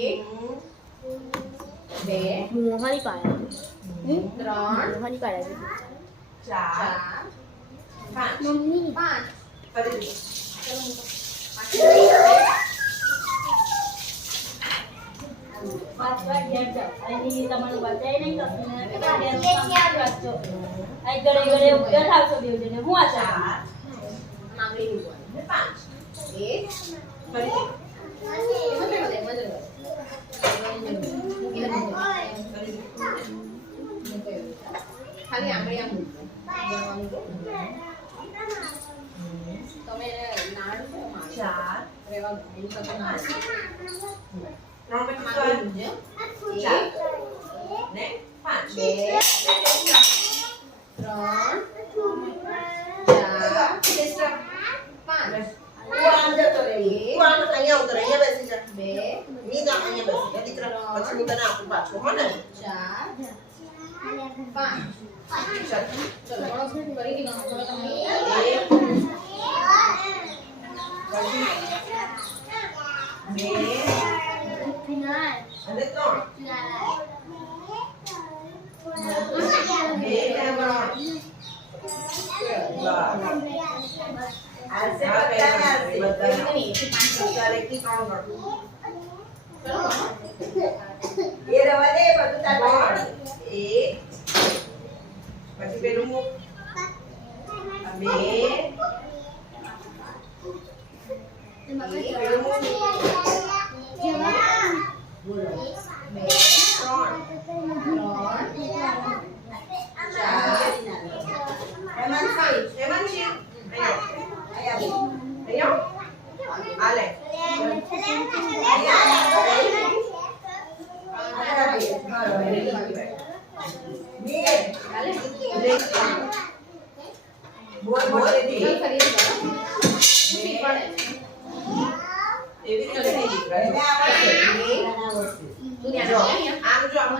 એક બે મોહની પાડે ત્રણ મોહની પાડે ચાર પાંચ મમ્મી પાંચ ફરીથી પાંચ વાર ઘેર જાઓ અહીં તમારું બચાય નહીં કશું ને કેટલા ઘેર ક્યાં વાંચો અહીં ઘરે ઘરે ઉભા થાવશો દેવ જઈને હું આ ચાર માંગડી મૂકવાની પાંચ એક ફરીથી ખાલી આંગળી આમ તમે નાળ છો ચાર રેવા ગયું તો પાંચ ત્રણ પછી ચાર ને પાંચ બે ત્રણ ચાર પાંચ આમ જતો રહે આમ અહીંયા ઉતર અહીંયા બેસી જા બે ની દા અહીંયા બેસી જા દીકરા પછી હું તને આપું પાછું હો ને ચાર પાંચ ચલો ફરીથી ગણો તમે એક બે અને ત્રણ બે આલસે બધાને આલસે બધાને ચાલે કે ત્રણ ગણ એ રવા દે બધું તારે એક પછી પેલું મુક બે પેલું મુક બોલો બે ત્રણ ચાર એમાં છે અહીંયા આલે બોલ બોલ ફરીથી ગણો એવી રીતે દીકરા તું ધ્યાન આમ જો આમ